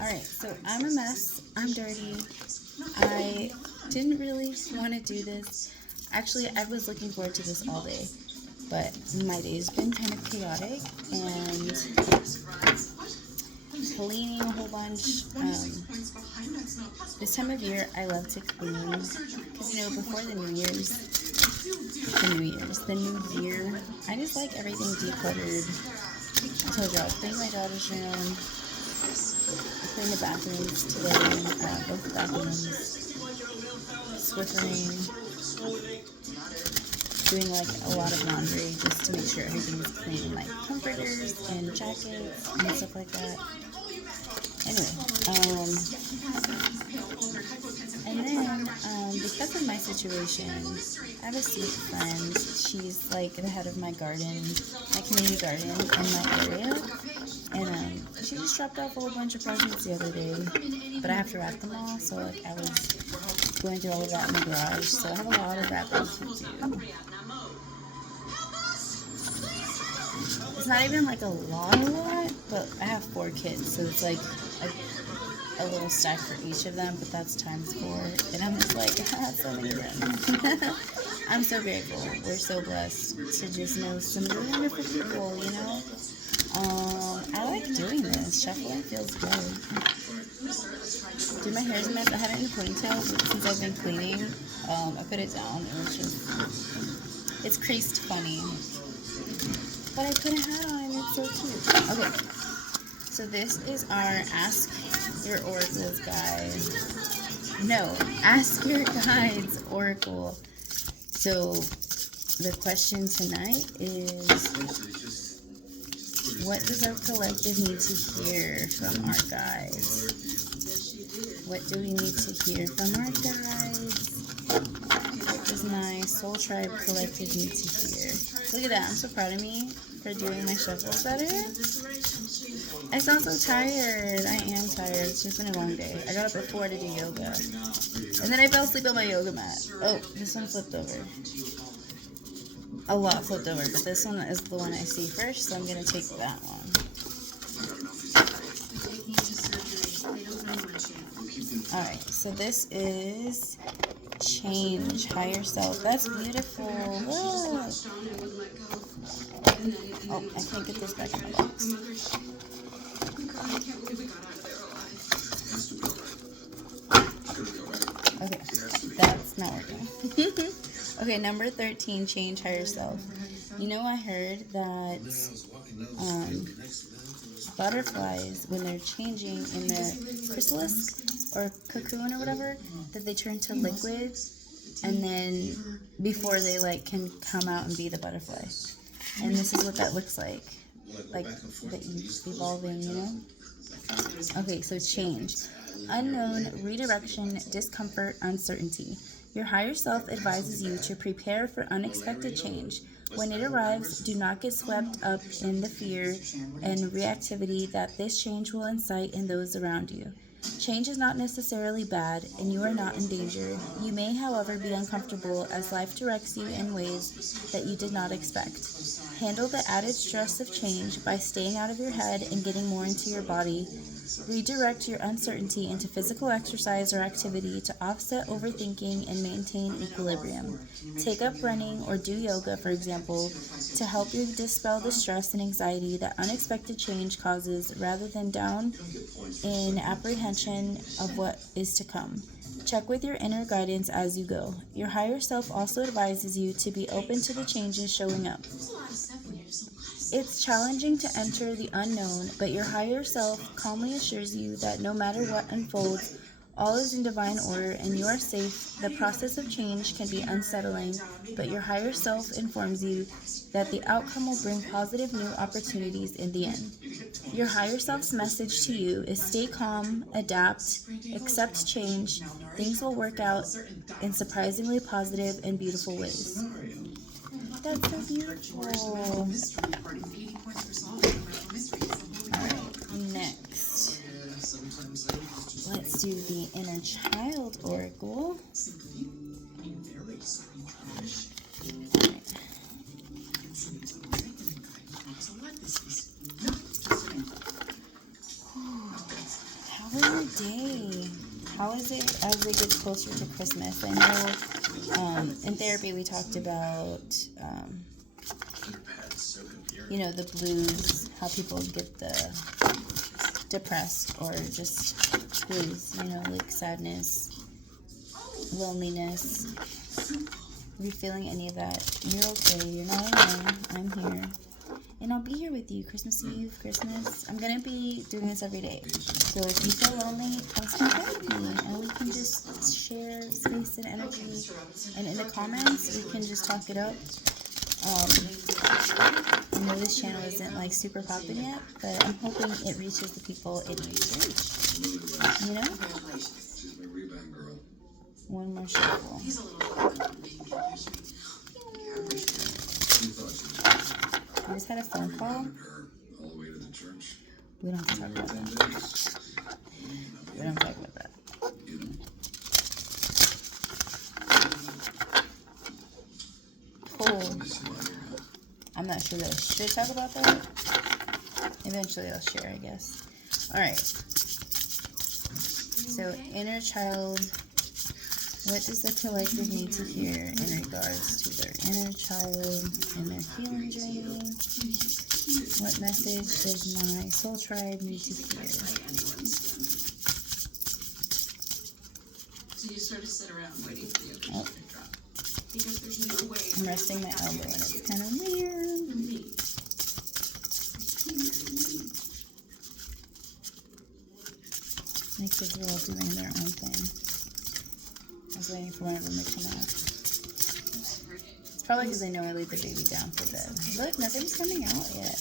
Alright, so I'm a mess. I'm dirty. I didn't really want to do this. Actually, I was looking forward to this all day, but my day's been kind of chaotic and cleaning a whole bunch. This time of year, I love to clean because, before the New Year, I just like everything decluttered. I told you I'll clean my daughter's room, clean the bathrooms today, both bathrooms, Swiffering, doing like a lot of laundry just to make sure everything's clean, like comforters and jackets and stuff like that. Anyway, and then because of my situation, I have a sweet friend. She's like the head of my garden, my community garden in my area, and she just dropped off a whole bunch of presents the other day, but I have to wrap them all, so like I was going through all of that in the garage, so I have a lot of wrapping to do. It's not even like a lot, but I have 4 kids, so it's like a little stack for each of them, but that's times 4, and I'm just like, I have so many of them. I'm so grateful. We're so blessed to just know some really wonderful people, I like doing this. Shuffling feels good. Dude, my hair's a mess. I had it in a ponytail since I've been cleaning. I put it down. It's creased funny. But I put a hat on. It's so cute. Okay. So this is our Ask Your Oracles guide. No, Ask Your Guides Oracle. So the question tonight is, what does our collective need to hear from our guides? What do we need to hear from our guides? What does my Soul Tribe collective need to hear? Look at that. I'm so proud of me for doing my shuffles better. I sound so tired. I am tired. It's just been a long day. I got up at 4 to do yoga. And then I fell asleep on my yoga mat. Oh, this one flipped over. A lot flipped over, but this one is the one I see first, so I'm going to take that one. Alright, so this is Change Higher Self. That's beautiful. Look. Oh, I can't get this back in the box. Okay, that's not working. Okay, number 13, Change Higher Self. I heard that butterflies, when they're changing in their chrysalis or cocoon or whatever, that they turn to liquid, and then before they can come out and be the butterfly. And this is what that looks like that evolving, Okay, so change. Unknown, redirection, discomfort, uncertainty. Your higher self advises you to prepare for unexpected change. When it arrives, do not get swept up in the fear and reactivity that this change will incite in those around you. Change is not necessarily bad, and you are not in danger. You may, however, be uncomfortable as life directs you in ways that you did not expect. Handle the added stress of change by staying out of your head and getting more into your body. Redirect your uncertainty into physical exercise or activity to offset overthinking and maintain equilibrium. Take up running or do yoga, for example, to help you dispel the stress and anxiety that unexpected change causes rather than down in apprehension of what is to come. Check with your inner guidance as you go. Your higher self also advises you to be open to the changes showing up. It's challenging to enter the unknown, but your higher self calmly assures you that no matter what unfolds, all is in divine order and you are safe. The process of change can be unsettling, but your higher self informs you that the outcome will bring positive new opportunities in the end. Your higher self's message to you is stay calm, adapt, accept change. Things will work out in surprisingly positive and beautiful ways. That's so beautiful. Alright, next. Let's do the Inner Child Oracle. How day? How is it as it gets closer to Christmas? I know in therapy we talked about, the blues, how people get the depressed or just blues, like sadness, loneliness. If you're feeling any of that, you're okay. You're not alone. I'm here. And I'll be here with you Christmas Eve, Christmas. I'm going to be doing this every day. So if you feel lonely, come spend time with me. And we can just share space and energy. And in the comments, we can just talk it up. I know this channel isn't like super popping yet, but I'm hoping it reaches the people it needs to reach. One more shuffle. I just had a phone call. We don't have to talk about that. We don't talk about that. Oh, I'm not sure that I should talk about that. Eventually I'll share, I guess. Alright. So, inner child. What does the collective need to hear in regards to their inner child and their healing journey? What message does my soul tribe need to hear? So you sort of sit around waiting for the other to drop. Because there's no way. I'm resting my elbow and it's kind of weird. My kids are all doing their own thing. I was waiting for one of them to come out. It's probably because they know I laid the baby down for bed. Look, nothing's coming out yet.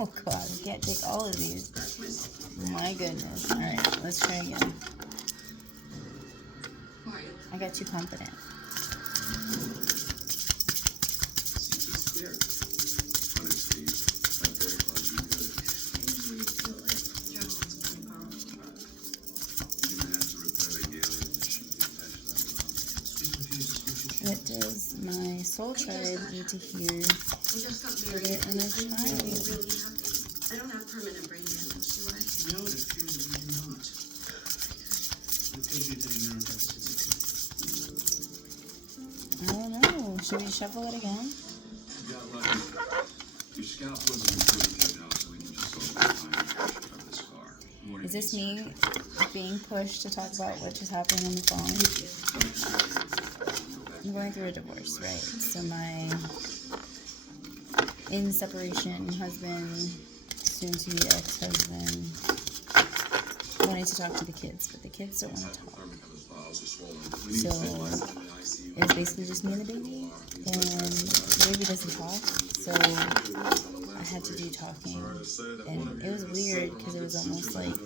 Oh god, I can't take all of these. My goodness. Alright, let's try again. I got too confident. What does my soul tribe need to hear for their inner child? I don't have permanent brain damage, do I? No, it appears that you do not. I told you that I don't know. Should we shuffle it again? you got lucky. Your scalp wasn't completely cut out, so we can just solve the time of the scar. Is this me being pushed to talk about what just happened on the phone? I'm going through a divorce, right? So my in separation husband, soon to be ex-husband, wanting to talk to the kids, but the kids don't want to talk. So it was basically just me and the baby, and the baby doesn't talk, so I had to do talking, and it was weird because it was almost like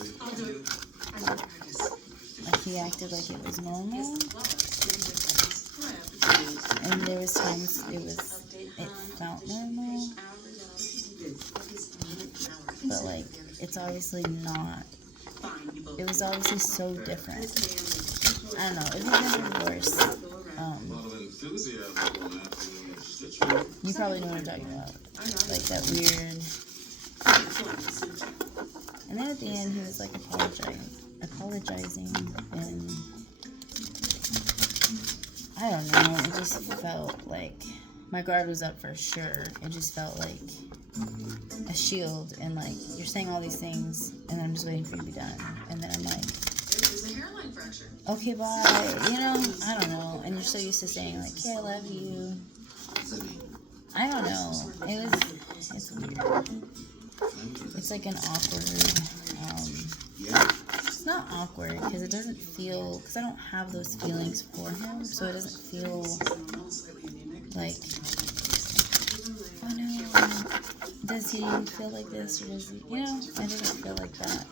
he acted like it was normal, and there was times it felt normal, but like it's obviously not. It was obviously so different. I don't know. If you've been through divorce, you probably know what I'm talking about. Like that weird. And then at the end, he was like apologizing, and I don't know. It just felt like my guard was up for sure. It just felt like a shield, and like you're saying all these things, and then I'm just waiting for you to be done, and then I'm like, okay, bye. I don't know. And you're so used to saying like, hey, I love you. I don't know. It's weird. It's like an awkward. It's not awkward because it doesn't feel. Because I don't have those feelings for him, so it doesn't feel like. Oh no. Does he feel like this, or does he? It doesn't feel like that.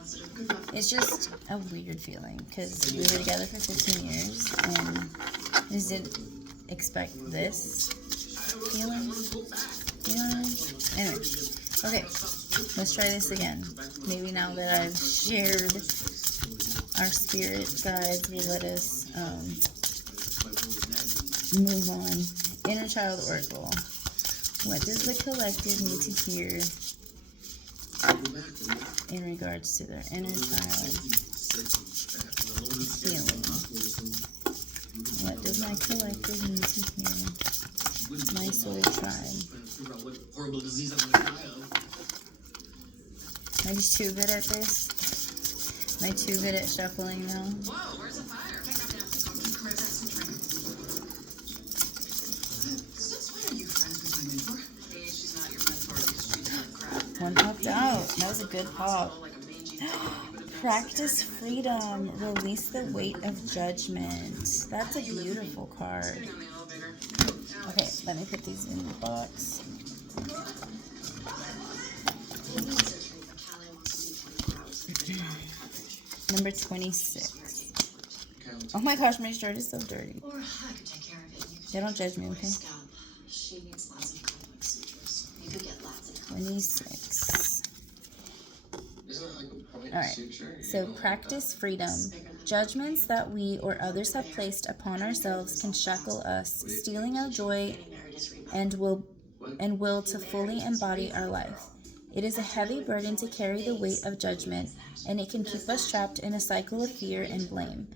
It's just a weird feeling because we were together for 15 years and I just didn't expect this feeling. You know what I mean? Anyway, okay, let's try this again. Maybe now that I've shared, our spirit guides will let us move on. Inner Child Oracle. What does the collective need to hear in regards to their inner child healing. What does my collective need to heal? My soul tribe. Am I just too good at this? Am I too good at shuffling now? Whoa, where's the fire? Since when are you friends with my mentor? Hey, she's not your mentor because she's not crap. One popped out. That was a good pop. Like a mangy dog, you would have Practice freedom. Release the weight of judgment. That's a beautiful card. been on the elevator. Okay, let me put these in the box. Number 26. Oh my gosh, my shirt is so dirty. Or I could take care of it. Yeah, don't judge me, okay? Scalp. She needs lots of complex sutures. You could get lots of 26. Isn't it like a point Alright, so practice freedom. Judgments that we or others have placed upon ourselves can shackle us, stealing our joy and will to fully embody our life. It is a heavy burden to carry the weight of judgment, and it can keep us trapped in a cycle of fear and blame.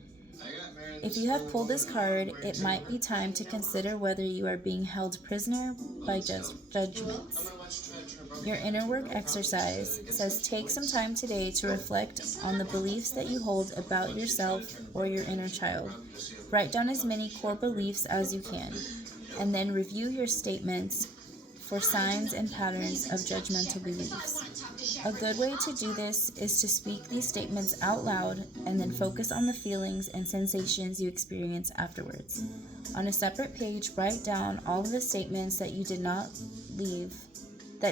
If you have pulled this card, it might be time to consider whether you are being held prisoner by judgments. Your inner work exercise says take some time today to reflect on the beliefs that you hold about yourself or your inner child. Write down as many core beliefs as you can, and then review your statements for signs and patterns of judgmental beliefs. A good way to do this is to speak these statements out loud and then focus on the feelings and sensations you experience afterwards. On a separate page, write down all of the statements that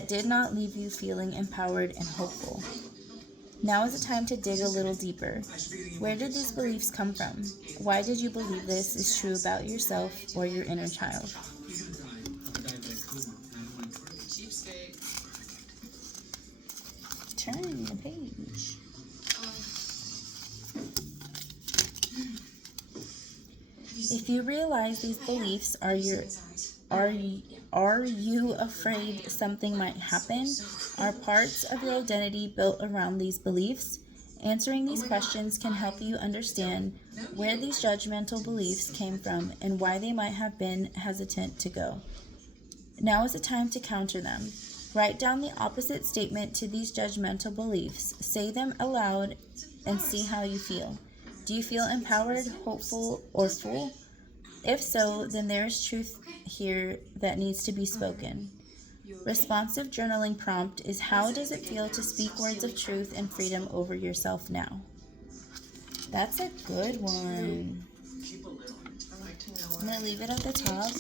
did not leave you feeling empowered and hopeful. Now is the time to dig a little deeper. Where did these beliefs come from? Why did you believe this is true about yourself or your inner child? Cheapskate. Turn the page. If you realize these beliefs are you afraid something might happen? Are parts of your identity built around these beliefs? Answering these questions can help you understand where these judgmental beliefs came from and why they might have been hesitant to go. Now is the time to counter them. Write down the opposite statement to these judgmental beliefs. Say them aloud and see how you feel. Do you feel empowered, hopeful, or full? If so, then there is truth here that needs to be spoken. Responsive journaling prompt is: how does it feel to speak words of truth and freedom over yourself now? That's a good one. I'm going to leave it at the top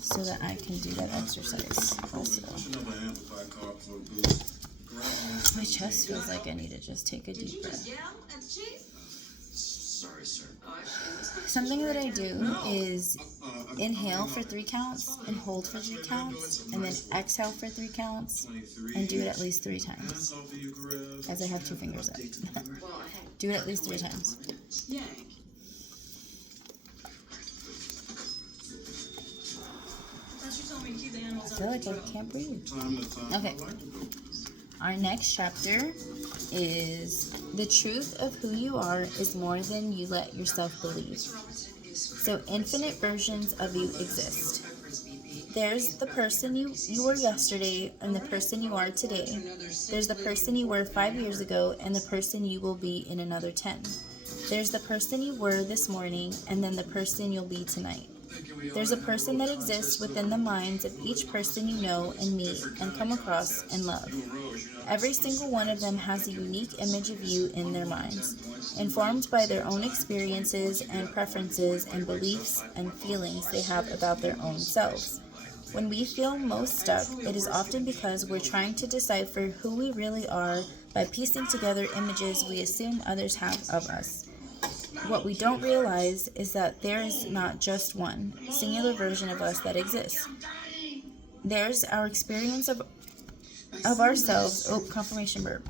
so that I can do that exercise also. My chest feels like I need to just take a deep breath. Sorry, sir. Something that I do is inhale for 3 counts and hold for 3 counts, and then exhale for 3 counts and do it at least 3 times. As I have 2 fingers up. Do it at least 3 times. I feel like I can't breathe. Okay. Our next chapter is: the truth of who you are is more than you let yourself believe. So infinite versions of you exist. There's the person you were yesterday and the person you are today. There's the person you were 5 years ago and the person you will be in another 10. There's the person you were this morning and then the person you'll be tonight. There's a person that exists within the minds of each person you know and meet and come across and love. Every single one of them has a unique image of you in their minds, informed by their own experiences and preferences and beliefs and feelings they have about their own selves. When we feel most stuck, it is often because we're trying to decipher who we really are by piecing together images we assume others have of us. What we don't realize is that there is not just one singular version of us that exists. There's our experience of ourselves. Oh, confirmation burp.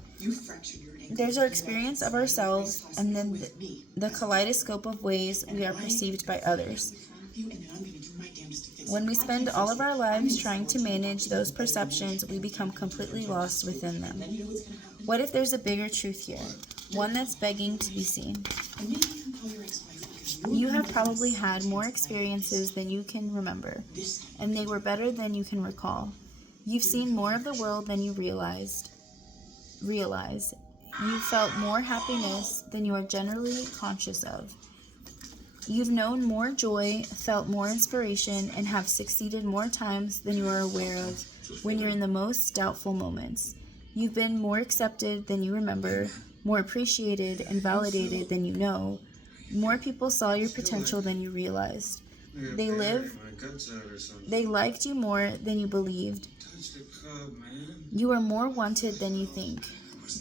There's our experience of ourselves, and then the kaleidoscope of ways we are perceived by others. When we spend all of our lives trying to manage those perceptions, we become completely lost within them. What if there's a bigger truth here? One that's begging to be seen. You have probably had more experiences than you can remember, and they were better than you can recall. You've seen more of the world than you realize. You've felt more happiness than you are generally conscious of. You've known more joy, felt more inspiration, and have succeeded more times than you are aware of when you're in the most doubtful moments. You've been more accepted than you remember, more appreciated and validated than you know. More people saw your potential than you realized. They liked you more than you believed. You are more wanted than you think.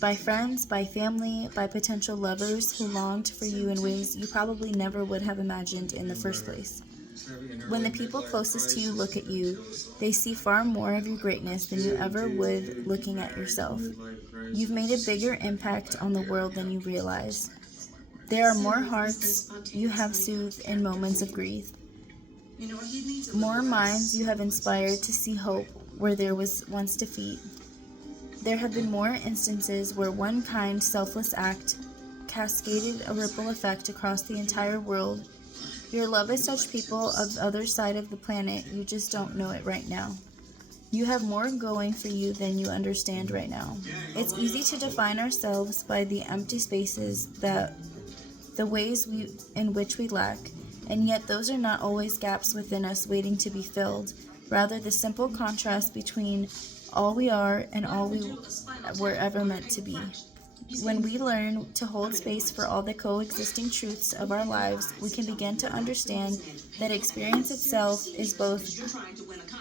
By friends, by family, by potential lovers who longed for you in ways you probably never would have imagined in the first place. When the people closest to you look at you, they see far more of your greatness than you ever would looking at yourself. You've made a bigger impact on the world than you realize. There are more hearts you have soothed in moments of grief. More minds you have inspired to see hope where there was once defeat. There have been more instances where one kind, selfless act cascaded a ripple effect across the entire world. Your love has touched people of the other side of the planet, you just don't know it right now. You have more going for you than you understand right now. It's easy to define ourselves by the empty spaces, the ways in which we lack, and yet those are not always gaps within us waiting to be filled, rather the simple contrast between all we are and all we were ever meant to be. When we learn to hold space for all the coexisting truths of our lives, we can begin to understand that experience itself is both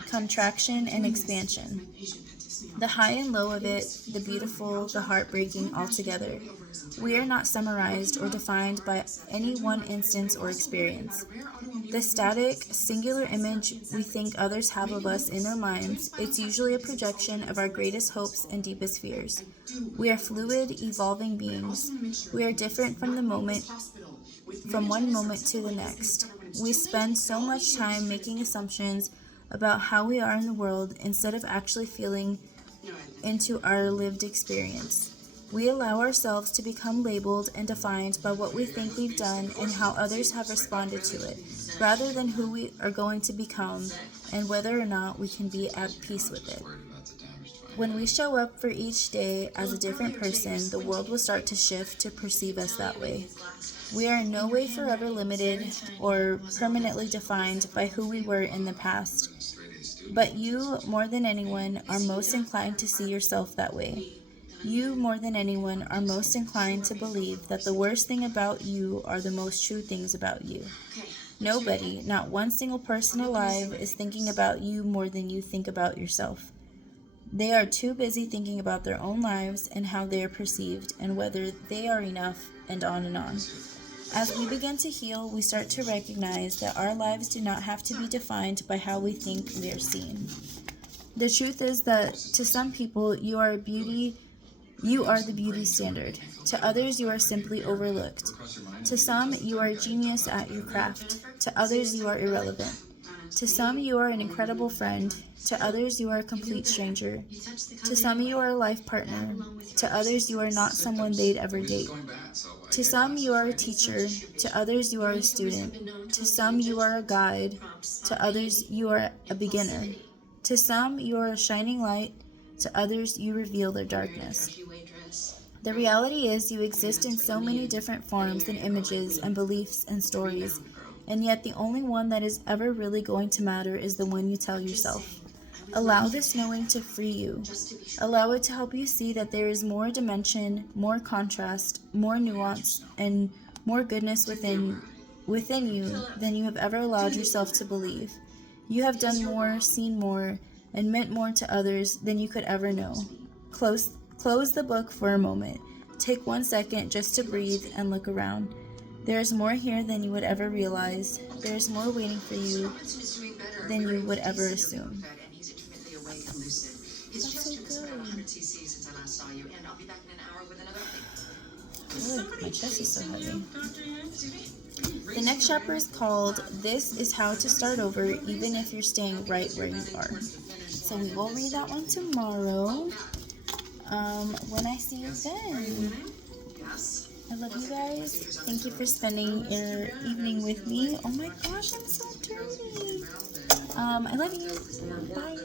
contraction and expansion. The high and low of it, the beautiful, the heartbreaking, all together. We are not summarized or defined by any one instance or experience. The static, singular image we think others have of us in their minds, it's usually a projection of our greatest hopes and deepest fears. We are fluid, evolving beings. We are different from one moment to the next. We spend so much time making assumptions about how we are in the world instead of actually feeling into our lived experience. We allow ourselves to become labeled and defined by what we think we've done and how others have responded to it, rather than who we are going to become and whether or not we can be at peace with it. When we show up for each day as a different person, the world will start to shift to perceive us that way. We are in no way forever limited or permanently defined by who we were in the past. But you, more than anyone, are most inclined to see yourself that way. You, more than anyone, are most inclined to believe that the worst thing about you are the most true things about you. Nobody, not one single person alive, is thinking about you more than you think about yourself. They are too busy thinking about their own lives and how they are perceived and whether they are enough, and on and on. As we begin to heal, we start to recognize that our lives do not have to be defined by how we think we are seen. The truth is that to some people, you are the beauty standard. To others, you are simply overlooked. To some, you are a genius at your craft. To others, you are irrelevant. To some, you are an incredible friend. To others, you are a complete stranger. To some, you are a life partner. To others, you are not someone they'd ever date. To some, you are a teacher. To others, you are a student. To some, you are a guide. To others, you are a beginner. To some, you are a shining light. To others, you reveal their darkness. The reality is you exist in so many different forms and images and beliefs and stories, and yet the only one that is ever really going to matter is the one you tell yourself. Allow this knowing to free you. Allow it to help you see that there is more dimension, more contrast, more nuance, and more goodness within you than you have ever allowed yourself to believe. You have done more, seen more, and meant more to others than you could ever know. Close the book for a moment. Take 1 second just to breathe and look around. There is more here than you would ever realize. There is more waiting for you than you would ever assume. Good. My chest is so heavy. The next chapter is called This is How to Start Over Even If You're Staying Right Where You Are. So we will read that one tomorrow. When I see you then. I love you guys. Thank you for spending your evening with me. Oh my gosh, I'm so dirty. I love you. Bye.